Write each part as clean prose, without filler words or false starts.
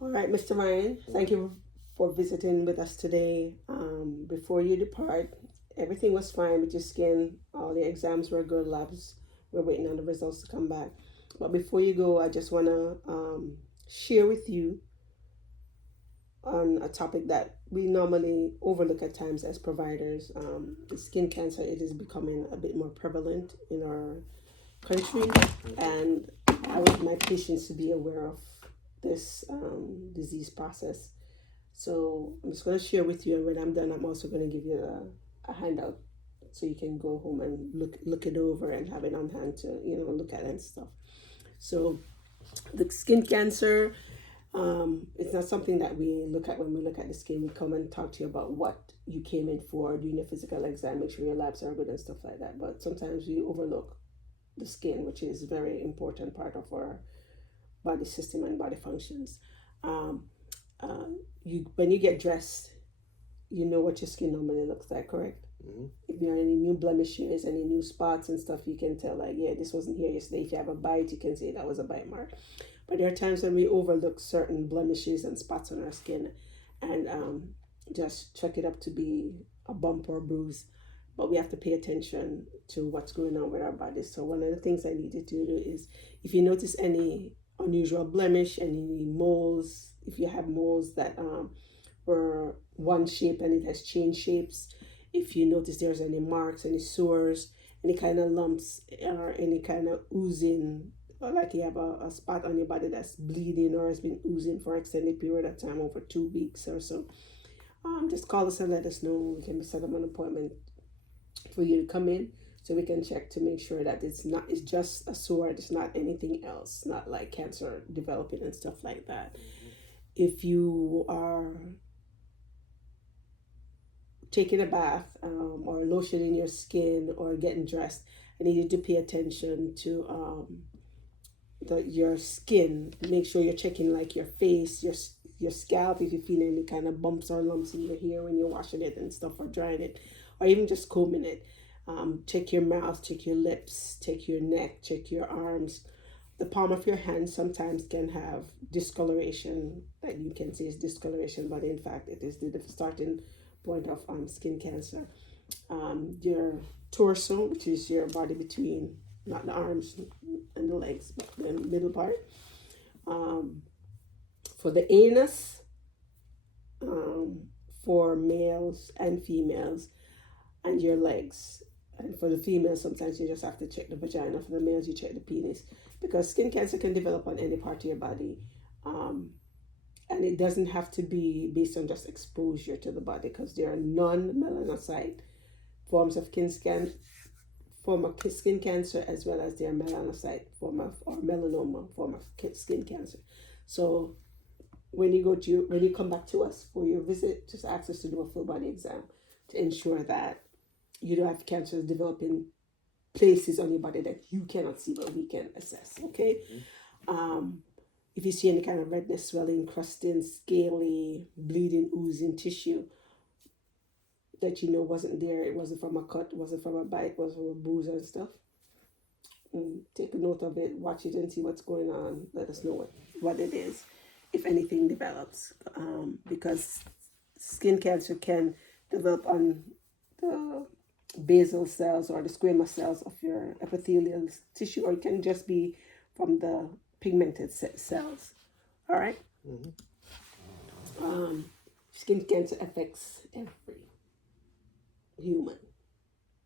All right, Mr. Ryan, thank you for visiting with us today. Before you depart, everything was fine with your skin. All the exams were good. Labs, we're waiting on the results to come back. But before you go, I just want to share with you on a topic that we normally overlook at times as providers. Skin cancer, it is becoming a bit more prevalent in our country, and I want my patients to be aware of this disease process. So I'm just going to share with you, and when I'm done, I'm also going to give you a handout so you can go home and look it over and have it on hand to look at it and stuff. So the skin cancer, it's not something that we look at when we look at the skin. We come and talk to you about what you came in for, doing your physical exam, make sure your labs are good and stuff like that. But sometimes we overlook the skin, which is a very important part of our body system and body functions. Um, you when you get dressed, you know what your skin normally looks like, correct? Mm-hmm. If there are any new blemishes, any new spots and stuff, you can tell like, yeah, this wasn't here yesterday. If you have a bite, you can say that was a bite mark. But there are times when we overlook certain blemishes and spots on our skin, and just check it up to be a bump or a bruise. But we have to pay attention to what's going on with our bodies. So one of the things I need you to do is, if you notice any unusual blemish, any moles, if you have moles that were one shape and it has changed shapes, if you notice there's any marks, any sores, any kind of lumps, or any kind of oozing, or like you have a spot on your body that's bleeding or has been oozing for an extended period of time, over 2 weeks or so, just call us and let us know. We can set up an appointment for you to come in so we can check to make sure that it's just a sore, it's not anything else, not like cancer developing and stuff like that. If you are taking a bath, or lotioning your skin or getting dressed, I need you to pay attention to your skin. Make sure you're checking like your face, your scalp, if you feel any kind of bumps or lumps in your hair when you're washing it and stuff, or drying it, or even just combing it. Check your mouth, check your lips, check your neck, check your arms. The palm of your hand sometimes can have discoloration that you can say is discoloration, but in fact it is the starting point of skin cancer. Your torso, which is your body between, not the arms and the legs, but the middle part. For the anus, um, for males and females, and your legs. And for the females, sometimes you just have to check the vagina. For the males, you check the penis, because skin cancer can develop on any part of your body. Um, and it doesn't have to be based on just exposure to the body, because there are non-melanocyte forms of skin cancer, as well as their melanocyte form of, or melanoma form of skin cancer. So when you come back to us for your visit, just ask us to do a full body exam to ensure that you don't have cancer developing places on your body that you cannot see but we can assess. Okay. If you see any kind of redness, swelling, crusting, scaly, bleeding, oozing tissue that you know wasn't there, it wasn't from a cut, wasn't from a bite, wasn't from a bruise and stuff, take a note of it, watch it and see what's going on. Let us know what it is, if anything develops, because skin cancer can develop on the basal cells or the squamous cells of your epithelial tissue, or it can just be from the pigmented cells. All right. Skin cancer affects every human,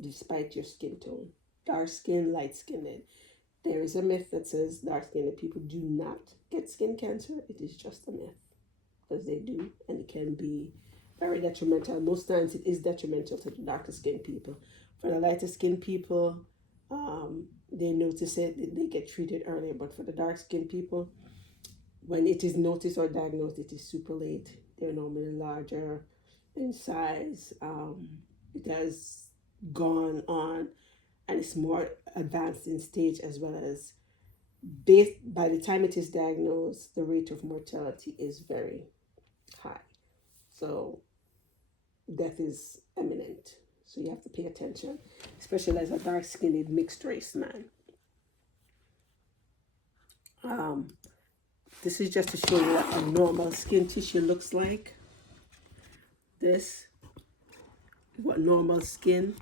despite your skin tone. Dark skin, light skinned. There is a myth that says dark skinned people do not get skin cancer. It is just a myth, because they do, and it can be very detrimental. Most times it is detrimental to the darker skinned people. For the lighter skinned people, they notice it, they get treated earlier. But for the dark skinned people, when it is noticed or diagnosed, it is super late. They're normally larger in size. It has gone on, and it's more advanced in stage, as well as by the time it is diagnosed, the rate of mortality is very high. So death is imminent. So you have to pay attention, especially as a dark-skinned mixed race man. This is just to show you what a normal skin tissue looks like. This is what normal skin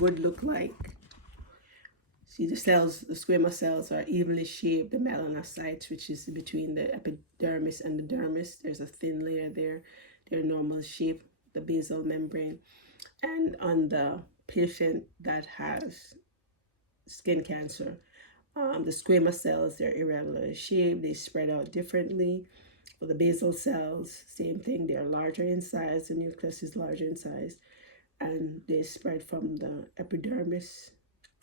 would look like. See, the cells, the squamous cells are evenly shaped. The melanocytes, which is between the epidermis and the dermis, there's a thin layer there. They're normal shape, the basal membrane. And on the patient that has skin cancer, the squamous cells, they're irregular shaped. They spread out differently. For the basal cells, same thing. They're larger in size. The nucleus is larger in size. And they spread from the epidermis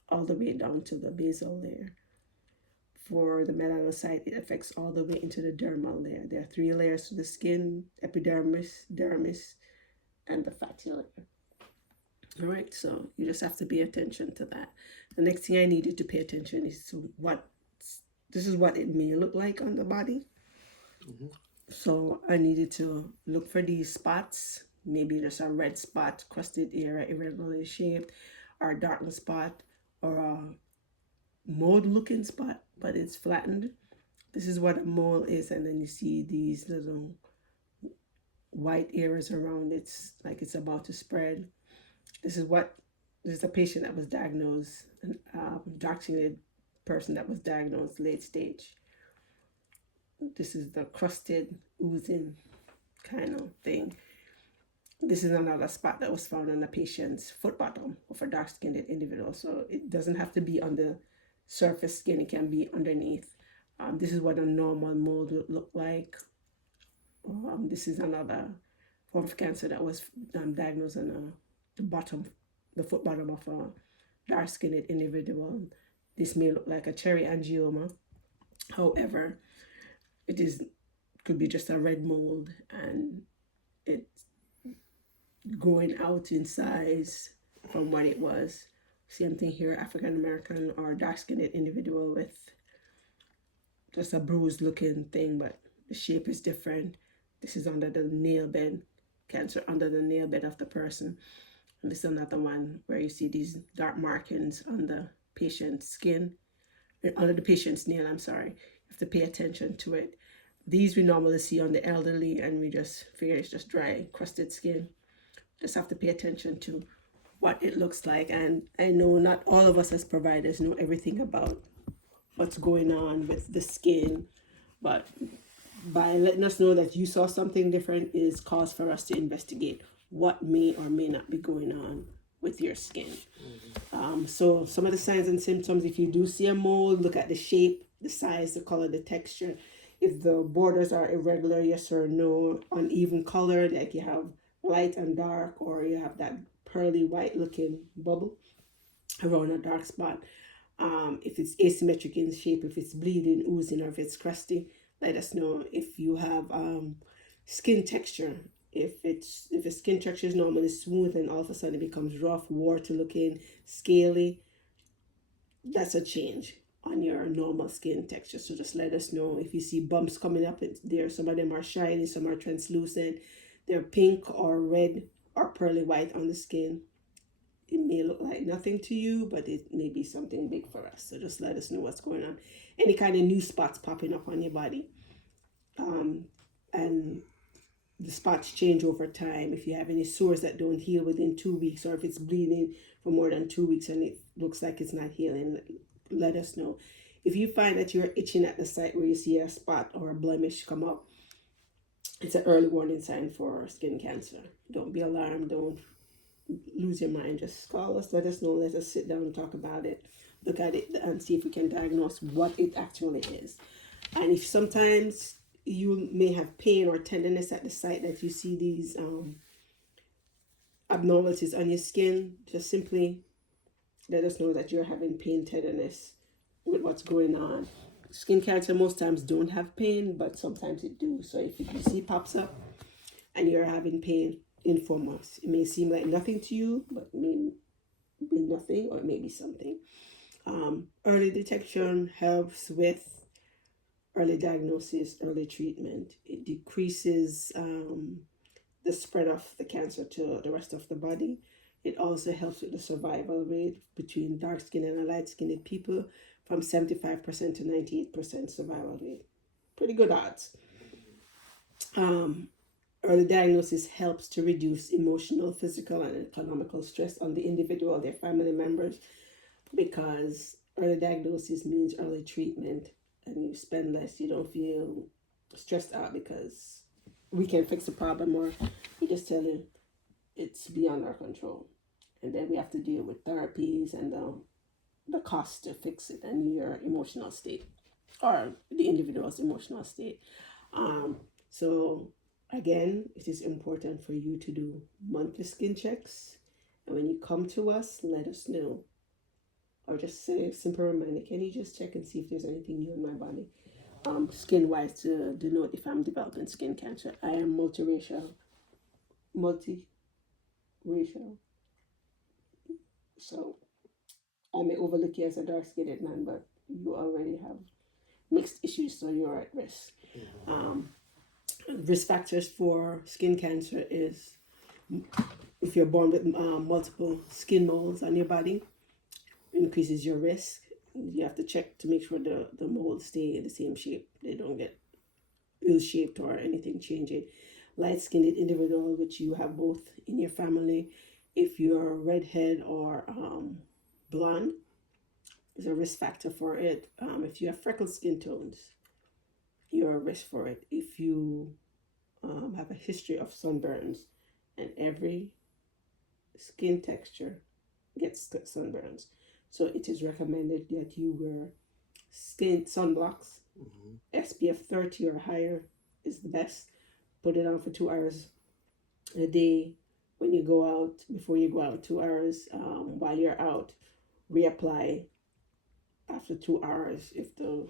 all the way down to the basal layer. For the melanocyte, it affects all the way into the dermal layer. There are 3 layers to the skin: epidermis, dermis, and the fatty layer. All right, so you just have to pay attention to that. The next thing I needed to pay attention is to this is what it may look like on the body. So I needed to look for these spots, maybe just a red spot, crusted area, irregularly shaped, or a darkened spot, or a mole-looking spot, but it's flattened. This is what a mole is, and then you see these little white areas around it, like it's about to spread. This is a patient that was diagnosed, a dark-skinned person that was diagnosed late stage. This is the crusted, oozing kind of thing. This is another spot that was found on a patient's foot bottom of a dark-skinned individual. So it doesn't have to be on the surface skin, it can be underneath. This is what a normal mold would look like. This is another form of cancer that was diagnosed on the foot bottom of a dark-skinned individual. This may look like a cherry angioma. However, could be just a red mold, and it's going out in size from what it was. Same thing here, African American or dark-skinned individual with just a bruised looking thing, but the shape is different. This is under the nail bed, cancer under the nail bed of the person. And this is another one where you see these dark markings on the patient's skin, under the patient's nail, I'm sorry. You have to pay attention to it. These we normally see on the elderly, and we just figure it's just dry, crusted skin. Just have to pay attention to what it looks like. And I know not all of us as providers know everything about what's going on with the skin, but by letting us know that you saw something different is cause for us to investigate what may or may not be going on with your skin. So some of the signs and symptoms, if you do see a mole, look at the shape, the size, the color, the texture. If the borders are irregular, yes or no, uneven color, like you have light and dark, or you have that pearly white looking bubble around a dark spot. If it's asymmetric in shape, if it's bleeding, oozing, or if it's crusty, let us know. If you have skin texture, if the skin texture is normally smooth and all of a sudden it becomes rough, warty looking, scaly, that's a change on your normal skin texture. So just let us know. If you see bumps coming up there, some of them are shiny, some are translucent, they're pink or red or pearly white on the skin. It may look like nothing to you, but it may be something big for us. So just let us know what's going on. Any kind of new spots popping up on your body. And the spots change over time. If you have any sores that don't heal within 2 weeks, or if it's bleeding for more than 2 weeks and it looks like it's not healing, let us know. If you find that you're itching at the site where you see a spot or a blemish come up, it's an early warning sign for skin cancer. Don't be alarmed. Don't lose your mind. Just call us, let us know, let us sit down and talk about it, look at it, and see if we can diagnose what it actually is. And if sometimes you may have pain or tenderness at the site that you see these abnormalities on your skin, just simply let us know that you're having pain, tenderness with what's going on. Skin cancer most times don't have pain, but sometimes it do. So if you see pops up and you're having pain, inform us. It may seem like nothing to you, but it may be nothing, or it may be something. Early detection helps with early diagnosis, early treatment. It decreases the spread of the cancer to the rest of the body. It also helps with the survival rate between dark-skinned and light-skinned people, from 75% to 98% survival rate. pretty good odds. Early diagnosis helps to reduce emotional, physical, and economical stress on the individual, their family members, because early diagnosis means early treatment, and you spend less. You don't feel stressed out because we can fix the problem, or we just tell you it's beyond our control, and then we have to deal with therapies and the cost to fix it and your emotional state or the individual's emotional state. So again, it is important for you to do monthly skin checks, and when you come to us, let us know, or just say a simple reminder: can you just check and see if there's anything new in my body, skin wise, to denote if I'm developing skin cancer. I am multiracial, so I may overlook you as a dark skinned man, but you already have mixed issues, so you're at risk. Um, Risk factors for skin cancer is if you're born with multiple skin moles on your body, increases your risk. You have to check to make sure the molds stay in the same shape. They don't get ill-shaped or anything changing. Light-skinned individual, which you have both in your family. If you're redhead or blonde, is a risk factor for it. If you have freckled skin tones, you're a risk for it. If you have a history of sunburns, and every skin texture gets sunburns, so it is recommended that you wear skin sunblocks. SPF 30 or higher is the best. Put it on for 2 hours a day when you go out, before you go out, 2 hours. While you're out, reapply after 2 hours if the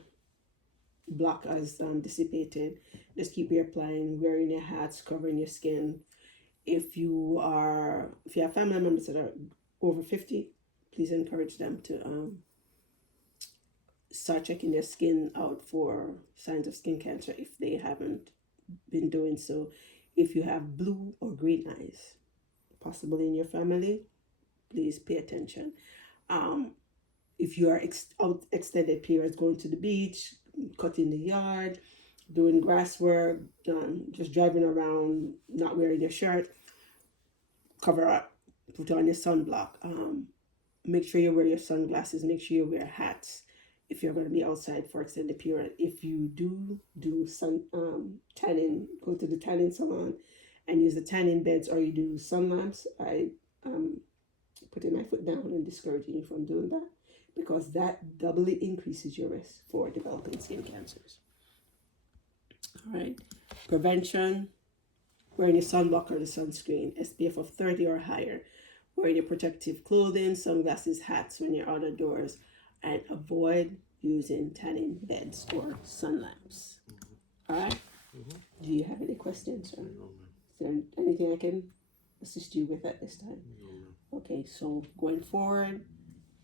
block has dissipated. Just keep reapplying, wearing your hats, covering your skin. If you have family members that are over 50, please encourage them to start checking their skin out for signs of skin cancer if they haven't been doing so. If you have blue or green eyes, possibly in your family, please pay attention. If you are out extended periods, going to the beach, cutting the yard, doing grass work, just driving around, not wearing your shirt, cover up, put on your sunblock. Make sure you wear your sunglasses. Make sure you wear hats if you're going to be outside for extended period. If you do sun tanning, go to the tanning salon and use the tanning beds, or you do sun lamps, I putting my foot down and discouraging you from doing that, because that doubly increases your risk for developing skin cancers. All right, prevention: wearing your sunblock or the sunscreen, SPF of 30 or higher, wearing your protective clothing, sunglasses, hats when you're out of doors, and avoid using tanning beds or sun lamps. All right. Do you have any questions, or is there anything I can assist you with at this time? Okay, so going forward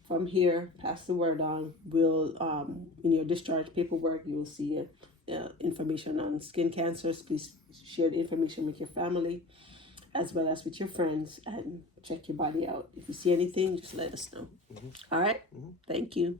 from here, pass the word on. We'll in your discharge paperwork, you will see information on skin cancers. Please share the information with your family as well as with your friends, and check your body out. If you see anything, just let us know. All right. Thank you.